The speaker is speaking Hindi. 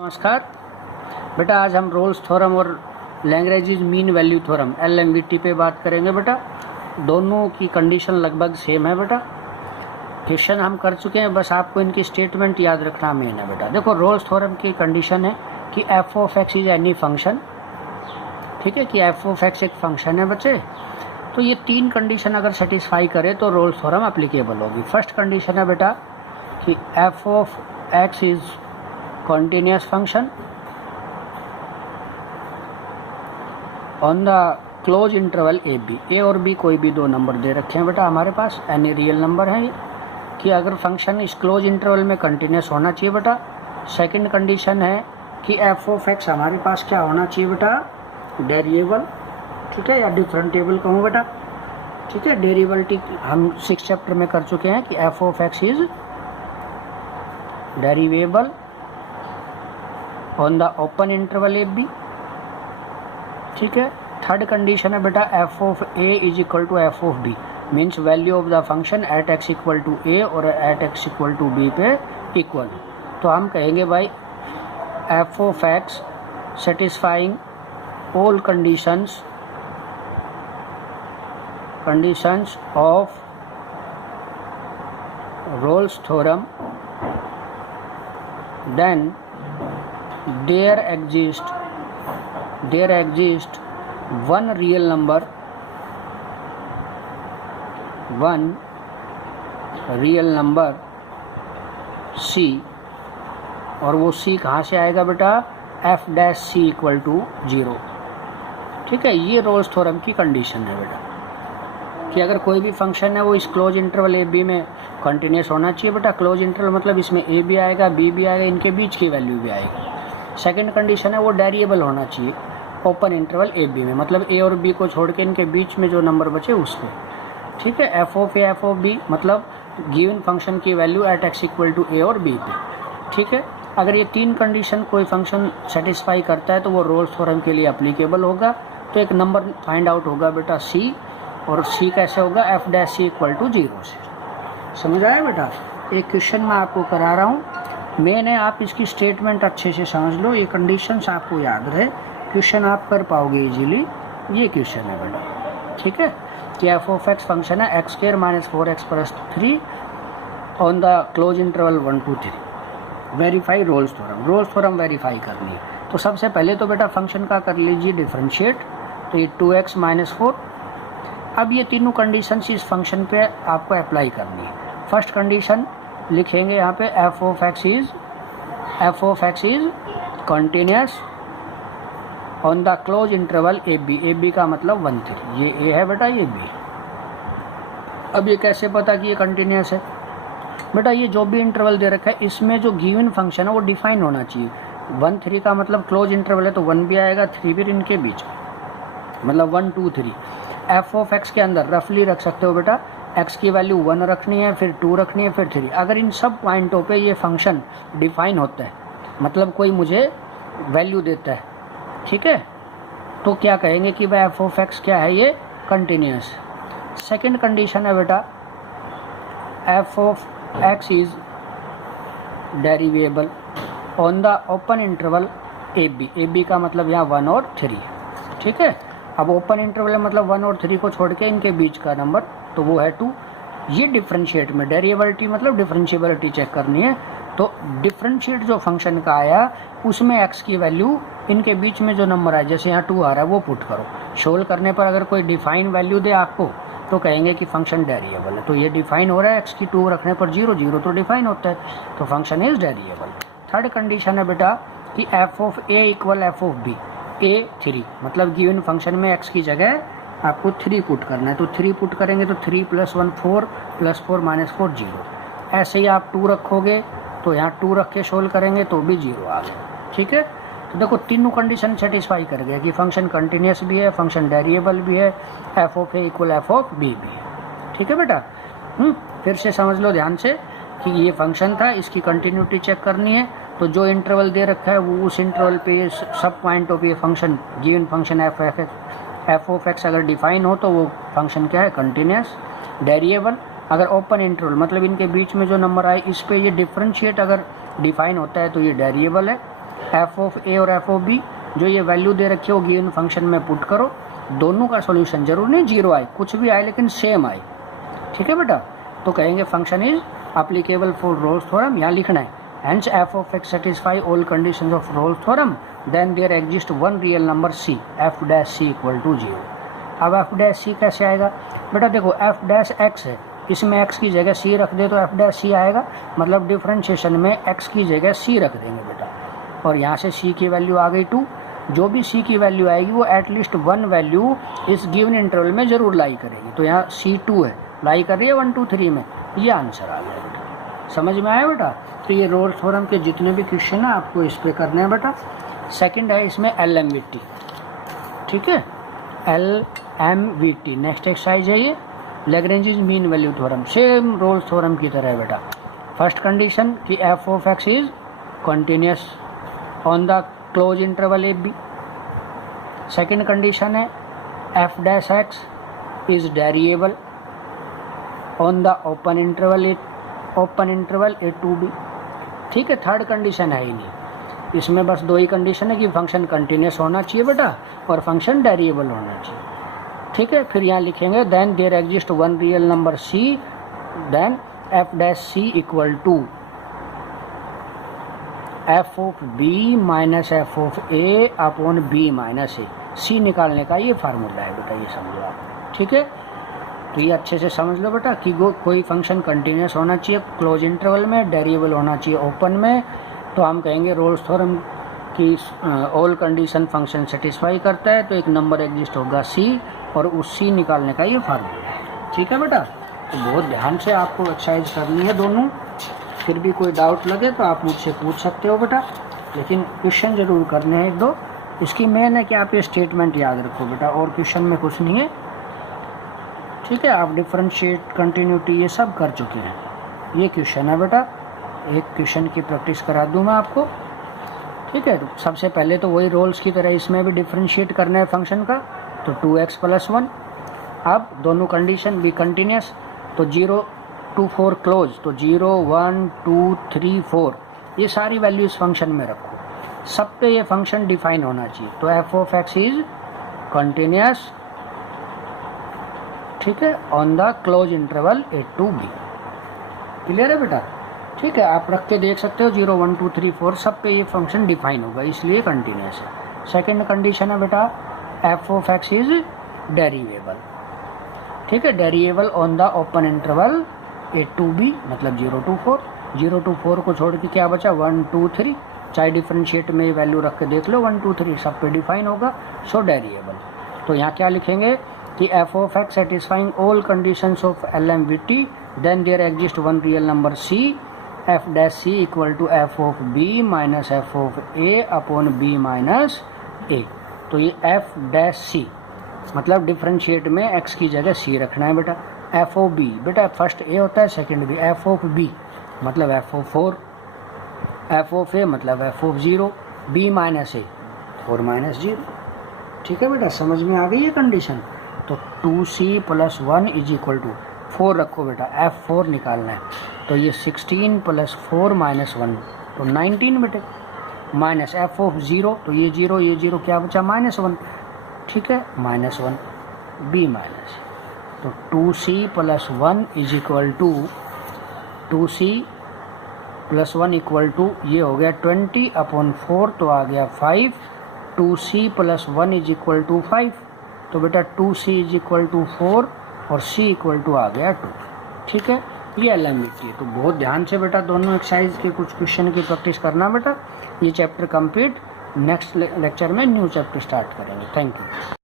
नमस्कार बेटा, आज हम रोल्स थ्योरम और Lagrange mean value theorem LMVT पे बात करेंगे। बेटा दोनों की कंडीशन लगभग सेम है। बेटा क्वेश्चन हम कर चुके हैं, बस आपको इनकी स्टेटमेंट याद रखना मेन है। बेटा देखो, रोल्स थ्योरम की कंडीशन है कि f of x is any function. ठीक है कि f ऑफ x एक फंक्शन है बच्चे। तो ये तीन कंडीशन अगर सेटिस्फाई करे तो रोल्स थ्योरम एप्लीकेबल होगी। फर्स्ट कंडीशन है बेटा कि f of x is continuous function on the closed interval AB। A और B कोई भी दो नंबर दे रखे हैं बेटा हमारे पास, एनी रियल नंबर है ये, कि अगर फंक्शन इस क्लोज इंटरवल में कंटिन्यूस होना चाहिए बेटा। सेकंड कंडीशन है कि f ऑफ x हमारे पास क्या होना चाहिए बेटा, डेरिएबल। ठीक है, या डिफरेंटेबल कहूँ बेटा। ठीक है, डेरिवेटिव हम 6 चैप्टर में कर चुके हैं कि f of x is derivable on the open interval AB। ठीक है, थर्ड कंडीशन है बेटा f of a is equal to f of b, means value of the function at x equal to a और at x equal to b पे इक्वल। तो हम कहेंगे भाई f of x satisfying all conditions of Rolle's theorem, then there exists one real number c, और वो c कहाँ से आएगा बेटा, f dash c equal to 0। ठीक है, ये रोल्स थ्योरम की कंडीशन है बेटा कि अगर कोई भी फंक्शन है वो इस क्लोज इंटरवल ए बी में कंटिन्यूस होना चाहिए बेटा। क्लोज इंटरवल मतलब इसमें ए भी आएगा बी भी आएगा, इनके बीच की वैल्यू भी आएगी। सेकंड कंडीशन है वो डेरिएबल होना चाहिए ओपन इंटरवल ए बी में, मतलब ए और बी को छोड़ के इनके बीच में जो नंबर बचे उस पर। ठीक है, F of A F of B मतलब गिवन फंक्शन की value at X equal to A और बी पे। ठीक है, अगर ये तीन कंडीशन कोई फंक्शन सेटिस्फाई करता है तो वो रोल्स थ्योरम के लिए अप्लीकेबल होगा। तो एक नंबर फाइंड आउट होगा बेटा सी, और सी कैसे होगा, F dash C equal to 0 से। समझ आया बेटा? एक क्वेश्चन मैं आपको करा रहा हूँ, मैंने आप इसकी स्टेटमेंट अच्छे से समझ लो, ये कंडीशंस आपको याद रहे, क्वेश्चन आप कर पाओगे इजीली। ये क्वेश्चन है बेटा। ठीक है, कि एफ ऑफ एक्स फंक्शन है x square minus 4x plus 3 on the closed interval 1 2 3। Verify Rolle's theorem. Rolle's theorem verify करनी है तो सबसे पहले तो बेटा फंक्शन का कर लीजिए डिफरेंशिएट। तो ये 2x माइनस 4। अब ये तीनों कंडीशंस इस फंक्शन पे आपको अप्लाई करनी है। फर्स्ट कंडीशन लिखेंगे यहाँ पे f of x is continuous on the closed interval AB का मतलब 1 3। ये A है बेटा, ये B। अब ये कैसे पता कि ये कंटिन्यूस है बेटा, ये जो भी इंटरवल दे रखा है इसमें जो गिवन फंक्शन है वो डिफाइन होना चाहिए। 1 3 का मतलब क्लोज इंटरवल है तो 1 भी आएगा, 3 भी इनके बीच मतलब 1 2 3। f ऑफ x के अंदर रफली रख सकते हो बेटा, x की वैल्यू 1 रखनी है, फिर 2 रखनी है, फिर 3। अगर इन सब पॉइंटों पे ये फंक्शन डिफाइन होता है, मतलब कोई मुझे वैल्यू देता है, ठीक है, तो क्या कहेंगे कि भाई f ऑफ x क्या है, ये कंटिन्यूस। सेकंड कंडीशन है बेटा f of x is derivable on the open interval AB का मतलब यहाँ 1 और 3। ठीक है, अब ओपन इंटरवल मतलब 1 और 3 को छोड़ के इनके बीच का नंबर तो वो है 2। ये डिफरेंशिएट में डेरिवेबिलिटी मतलब डिफरेंशिएबिलिटी चेक करनी है। तो डिफरेंशिएट जो फंक्शन का आया उसमें x की वैल्यू इनके बीच में जो नंबर आया, जैसे यहाँ 2 आ रहा है वो पुट करो। सोल्व करने पर अगर कोई डिफाइन वैल्यू दे आपको तो कहेंगे कि फंक्शन डेरिएबल है। तो ये डिफाइन हो रहा है, x की 2 रखने पर 0 0 तो डिफाइन होता है, तो फंक्शन इज डेरिएबल। थर्ड कंडीशन है बेटा कि f of a equal f of b, a 3 मतलब गिवन फंक्शन में x की जगह आपको 3 पुट करना है। तो 3 पुट करेंगे तो 3 + 1 4 + 4 - 4 0। ऐसे ही आप 2 रखोगे तो यहाँ 2 रख के सोल्व करेंगे तो भी 0 आ गया। ठीक है, तो देखो तीनों कंडीशन सेटिस्फाई कर गया कि फंक्शन कंटिन्यूस भी है, फंक्शन डेरिएबल भी है, f of a equal f of b भी है। ठीक है बेटा, फिर से समझ लो ध्यान से कि ये फंक्शन था, इसकी कंटिन्यूटी चेक करनी है। तो जो इंटरवल दे रखा है वो उस इंटरवल पे सब पॉइंट ऑफ ये function given function f of x अगर डिफाइन हो तो वो फंक्शन क्या है, कंटिन्यूस। डेरिएबल अगर ओपन इंटरवल मतलब इनके बीच में जो नंबर आए इस पे ये डिफरेंशिएट अगर डिफाइन होता है तो ये डेरिएबल है। एफ ऑफ ए और एफ ऑफ बी, जो ये वैल्यू दे रखी होगी इन फंक्शन में पुट करो, दोनों का सॉल्यूशन जरूर नहीं जीरो आए, कुछ भी आए लेकिन सेम आए, ठीक है बेटा। तो कहेंगे function is applicable for Rolle's theorem, यहाँ लिखना है hence f of x satisfy all conditions of Rolle's theorem, then there exists one real number c, f dash c equal to 0। अब f dash c कैसे आएगा बेटा, देखो f dash x है, इसमें x की जगह c रख दे तो f dash c आएगा, मतलब डिफरेंशिएशन में x की जगह c रख देंगे बेटा, और यहाँ से c की वैल्यू आ गई 2, जो भी c की वैल्यू आएगी वो एटलीस्ट वन वैल्यू इस गिवन इंटरवल में जरूर लाई करेगी, तो यहाँ c2 है, लाई कर रही है 1 2 3 में, ये आंसर आ गया बेटा। समझ में आया बेटा। तो ये रोल्स थ्योरम के जितने भी क्वेश्चन है आपको इस पे करने हैं बेटा। सेकंड है इसमें LMVT, ठीक है, LMVT। नेक्स्ट एक्सरसाइज है ये Lagrange's mean value theorem, same Rolle's theorem की तरह है बेटा। फर्स्ट कंडीशन कि f of x is continuous on the closed interval A B. Second condition है f dash x is variable on the open interval A to B, ठीक है। थर्ड कंडीशन है ही नहीं, इसमें बस दो ही कंडीशन है कि फंक्शन कंटिन्यूस होना चाहिए बेटा और फंक्शन वेरिएबल होना चाहिए, ठीक है। फिर यहाँ लिखेंगे then there exist one real number c, then f dash c equal to f of b minus f of a upon b minus a। c निकालने का ये फार्मूला है बेटा, ये समझो आप, ठीक है। तो ये अच्छे से समझ लो बेटा कि कोई फंक्शन कंटिन्यूस होना चाहिए क्लोज इंटरवल में, वेरिएबल होना चाहिए ओपन में, तो हम कहेंगे रोल्स थ्योरम की ऑल कंडीशन फंक्शन सेटिस्फाई करता है, तो एक नंबर एग्जिस्ट होगा c, और उस c निकालने का ये फार्मूला है, ठीक है बेटा। तो बहुत ध्यान से आपको एक्सरसाइज करनी है दोनों, फिर भी कोई डाउट लगे तो आप मुझसे पूछ सकते हो बेटा, लेकिन क्वेश्चन जरूर करने हैं एक दो। इसकी मेन है कि आप ये स्टेटमेंट याद रखो बेटा, और क्वेश्चन में कुछ नहीं है, ठीक है। आप डिफरेंशिएट, कंटिन्यूटी ये सब कर चुके हैं, ये क्वेश्चन है बेटा। एक क्वेश्चन की प्रैक्टिस करा दूं मैं आपको, ठीक है। तो सबसे पहले तो वही रोल्स की तरह इसमें भी डिफरेंशिएट करना है फंक्शन का, तो 2x + 1। अब दोनों कंडीशन भी कंटिन्यूस, तो 0 2 4 क्लोज, तो 0 1 2 3 4 ये सारी वैल्यू इस फंक्शन में रखो, सब पे ये फंक्शन डिफाइन होना चाहिए। तो f of x is continuous, ठीक है, on the closed interval A to B. Clear है बेटा, ठीक है। आप रख के देख सकते हो 0 1 2 3 4 सब पे ये फंक्शन डिफाइन होगा, इसलिए कंटिन्यूस है। सेकंड कंडीशन है बेटा f of x is derivable, ठीक है, derivable on the open interval A to B, मतलब 0 2 4। 0 2 4 को छोड़ के क्या बचा 1 2 3, चाहे डिफरेंशिएट में वैल्यू रख के देख लो 1 2 3 सब पे डिफाइन होगा, सो डेरिवेबल। तो यहाँ क्या लिखेंगे कि f of x satisfying all conditions of LMVT, then there exists one real number c, f dash c equal to f of b minus f of a upon b minus a। तो ये f dash c मतलब डिफरेंशिएट में x की जगह c रखना है बेटा। f of b बेटा फर्स्ट a होता है, second b, f of b मतलब f of 4, f of a मतलब f of 0, b minus a 4 minus 0, ठीक है बेटा। समझ में आ गई ये कंडीशन। तो 2c + 1 इज इक्वल टू 4 रखो बेटा, f4 निकालना है, तो ये 16 + 4 - 1 तो 19 बेटे, माइनस f ऑफ 0, तो ये 0 क्या बचा -1, ठीक है, -1 b माइनस, तो 2c + 1 is equal to 2c + 1 equal to ये हो गया 20/4, तो आ गया 5। 2c + 1 इज इक्वल टू 5, तो बेटा 2c इज इक्वल टू 4 और c इक्वल टू आ गया 2, ठीक है। ये LMVT है। तो बहुत ध्यान से बेटा दोनों एक्सरसाइज के कुछ क्वेश्चन की प्रैक्टिस करना बेटा। ये चैप्टर कंप्लीट, नेक्स्ट लेक्चर में न्यू चैप्टर स्टार्ट करेंगे। Thank you.